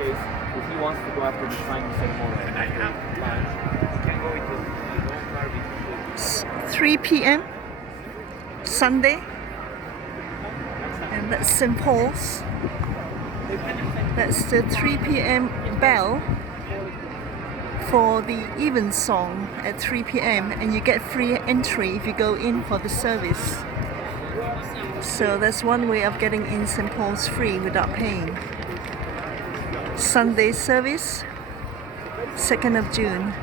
case, if he wants to go after the signing ceremony, he can go into the long car between the 3 p.m. Sunday, and that's St. Paul's. That's the 3 p.m. bell for the evensong at 3 p.m. and you get free entry if you go in for the service. So that's one way of getting in St. Paul's free without paying. Sunday service, 2nd of June.